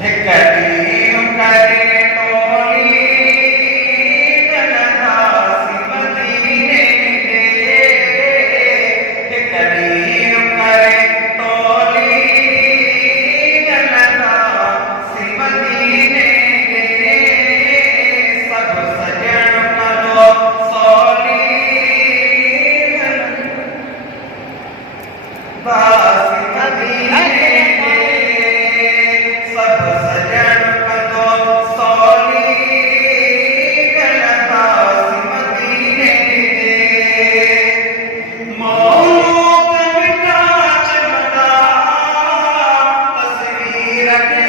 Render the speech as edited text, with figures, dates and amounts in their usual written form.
हिकड़ी करे टोली गलदासी मदीने दे हिकड़ी करे टोली गलदासी मदीने दे सब सजण करो सोली गलदासी मदीने Gracias.